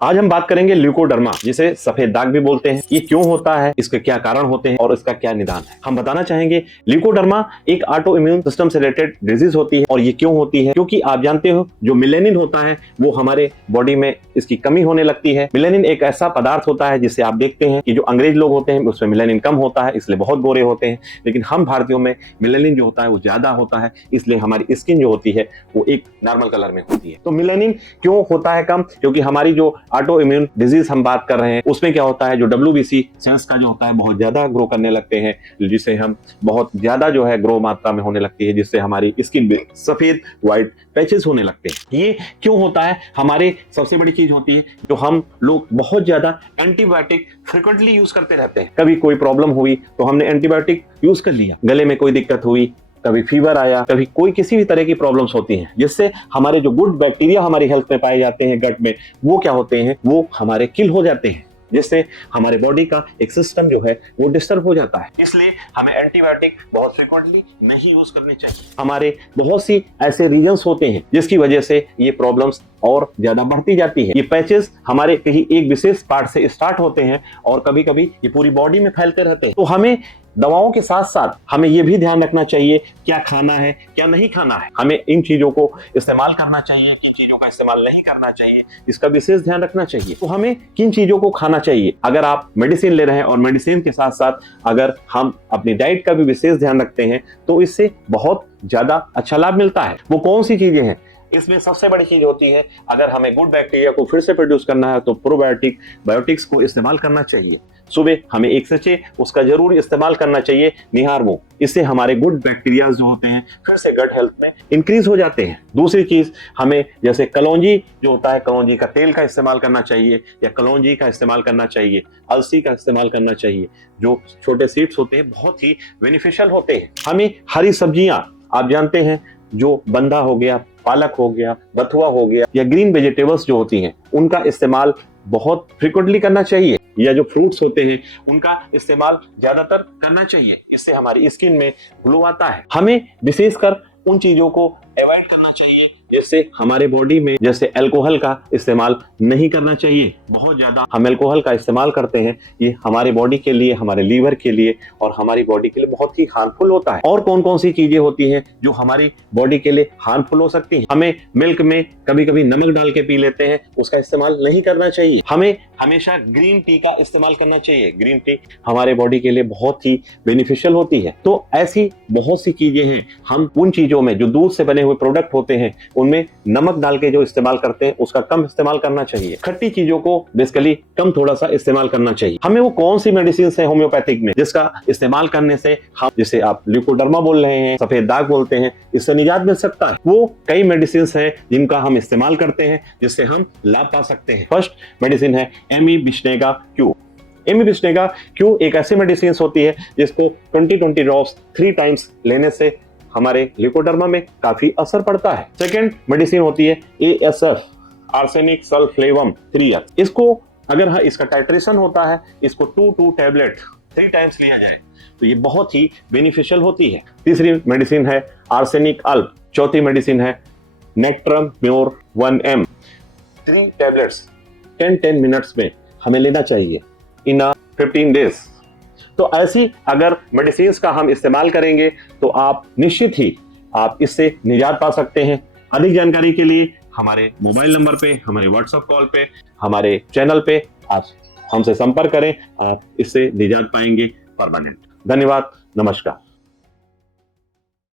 आज हम बात करेंगे ल्यूकोडर्मा, जिसे सफेद दाग भी बोलते हैं। ये क्यों होता है, इसके क्या कारण होते हैं और इसका क्या निदान है। हम बताना चाहेंगे ल्यूकोडर्मा एक ऑटो इम्यून सिस्टम से रिलेटेड डिजीज होती है। और ये क्यों होती है, क्योंकि आप जानते हो जो मेलेनिन होता है वो हमारे बॉडी में इसकी कमी होने लगती है। मेलेनिन एक ऐसा पदार्थ होता है जिससे आप देखते हैं कि जो अंग्रेज लोग होते हैं उसमें मेलेनिन कम होता है, इसलिए बहुत गोरे होते हैं। लेकिन हम भारतीयों में मेलेनिन जो होता है वो ज्यादा होता है, इसलिए हमारी स्किन जो होती है वो एक नॉर्मल कलर में होती है। तो मेलेनिन क्यों होता है कम, क्योंकि हमारी जो ऑटो इम्यून डिजीज हम बात कर रहे हैं उसमें क्या होता है, जो WBC सेल्स का जो होता है बहुत ज्यादा ग्रो करने लगते हैं, जिससे हम बहुत ज्यादा जो है ग्रो मात्रा में होने लगती है, जिससे हमारी स्किन में सफेद व्हाइट पैचेस होने लगते हैं। ये क्यों होता है, हमारे सबसे बड़ी चीज होती है जो हम लोग बहुत ज्यादा एंटीबायोटिक फ्रिक्वेंटली यूज करते रहते हैं। कभी कोई प्रॉब्लम हुई तो हमने एंटीबायोटिक यूज कर लिया, गले में कोई दिक्कत हुई, कभी फीवर आया, कभी कोई किसी भी तरह की प्रॉब्लम्स होती हैं, जिससे हमारे जो गुड बैक्टीरिया हमारी हेल्थ में पाए जाते हैं गट में, वो क्या होते हैं, वो हमारे किल हो जाते हैं, जिससे हमारे बॉडी का एक सिस्टम जो है वो डिस्टर्ब हो जाता है। इसलिए हमें एंटीबायोटिक बहुत फ्रिक्वेंटली नहीं यूज करनी चाहिए। हमारे बहुत सी ऐसे रीजंस होते हैं जिसकी वजह से ये प्रॉब्लम्स और ज्यादा बढ़ती जाती है। ये पैचेस हमारे कहीं एक विशेष पार्ट से स्टार्ट होते हैं और कभी कभी ये पूरी बॉडी में फैलते रहते हैं। तो हमें दवाओं के साथ साथ हमें यह भी ध्यान रखना चाहिए क्या खाना है क्या नहीं खाना है। हमें इन चीजों को इस्तेमाल करना चाहिए, किन चीजों का इस्तेमाल नहीं करना चाहिए, इसका विशेष ध्यान रखना चाहिए। तो हमें किन चीजों को खाना चाहिए, अगर आप मेडिसिन ले रहे हैं और मेडिसिन के साथ साथ अगर हम अपनी डाइट का भी विशेष ध्यान रखते हैं तो इससे बहुत ज्यादा अच्छा लाभ मिलता है। वो कौन सी चीजें हैं, इसमें सबसे बड़ी चीज होती है, अगर हमें गुड बैक्टीरिया को फिर से प्रोड्यूस करना है तो प्रोबायोटिक बायोटिक्स को इस्तेमाल करना चाहिए। सुबह हमें एक सच्चे उसका जरूर इस्तेमाल करना चाहिए, निहारमो। इससे हमारे गुड बैक्टीरिया जो होते हैं फिर से गट हेल्थ में इंक्रीज हो जाते हैं। दूसरी चीज, हमें जैसे कलौंजी जो होता है, कलौंजी का तेल का इस्तेमाल करना चाहिए या कलौंजी का इस्तेमाल करना चाहिए, अलसी का इस्तेमाल करना चाहिए। जो छोटे सीड्स होते हैं बहुत ही बेनिफिशियल होते हैं। हमें हरी सब्जियां, आप जानते हैं जो बंधा हो गया, पालक हो गया, बथुआ हो गया, या ग्रीन वेजिटेबल्स जो होती हैं उनका इस्तेमाल बहुत फ्रीक्वेंटली करना चाहिए, या जो फ्रूट्स होते हैं उनका इस्तेमाल ज्यादातर करना चाहिए। इससे हमारी स्किन में ग्लो आता है। हमें विशेषकर उन चीजों को अवॉइड करना चाहिए जिससे हमारे बॉडी में, जैसे अल्कोहल का इस्तेमाल नहीं करना चाहिए। बहुत ज्यादा हम अल्कोहल का इस्तेमाल करते हैं, ये हमारे बॉडी के लिए, हमारे लीवर के लिए और हमारी बॉडी के लिए बहुत ही हार्मफुल होता है। और कौन कौन सी चीजें होती हैं जो हमारी बॉडी के लिए हार्मफुल हो सकती हैं। हमें मिल्क में कभी कभी नमक डाल के पी लेते हैं, उसका इस्तेमाल नहीं करना चाहिए। हमें हमेशा ग्रीन टी का इस्तेमाल करना चाहिए। ग्रीन टी हमारे बॉडी के लिए बहुत ही बेनिफिशियल होती है। तो ऐसी बहुत सी चीजें हैं, हम उन चीजों में जो दूध से बने हुए प्रोडक्ट होते हैं उनमें नमक डाल के जो इस्तेमाल करते हैं उसका कम इस्तेमाल करना चाहिए। खट्टी चीजों को बेसिकली कम थोड़ा सा इस्तेमाल करना चाहिए। हमें वो कौन सी मेडिसिन है होम्योपैथिक में जिसका इस्तेमाल करने से हम, जिसे आप ल्यूकोडर्मा बोल रहे हैं, सफेद दाग बोलते हैं, इससे निजात मिल सकता है। वो कई मेडिसिन हैं जिनका हम इस्तेमाल करते हैं जिससे हम लाभ पा सकते हैं। फर्स्ट मेडिसिन है एमीबिस्टेगा क्यू। एमीबिस्टेगा क्यू एक ऐसी मेडिसिन होती है जिसको 20 ड्रॉप्स 3 टाइम्स लेने से हमारे ल्यूकोडर्मा में काफी असर पड़ता है। सेकेंड मेडिसिन होती है ASF, आर्सेनिक सल्फेटम 3F। इसको अगर इसका टाइट्रेशन होता है, इसको 2 टैबलेट 3 टाइम्स लिया जाए तो ये बहुत ही बेनिफिशियल होती है। तीसरी मेडिसिन है आर्सेनिक अल्प। चौथी मेडिसिन है नेक्ट्रम म्योर 1M। 3 टैबलेट्स 10 मिनट्स में हमें लेना चाहिए इन 15 डेज। तो ऐसी अगर मेडिसिन का हम इस्तेमाल करेंगे तो आप निश्चित ही आप इससे निजात पा सकते हैं। अधिक जानकारी के लिए हमारे मोबाइल नंबर पे, हमारे व्हाट्सएप कॉल पे, हमारे चैनल पे आप हमसे संपर्क करें। आप इससे निजात पाएंगे परमानेंट। धन्यवाद, नमस्कार।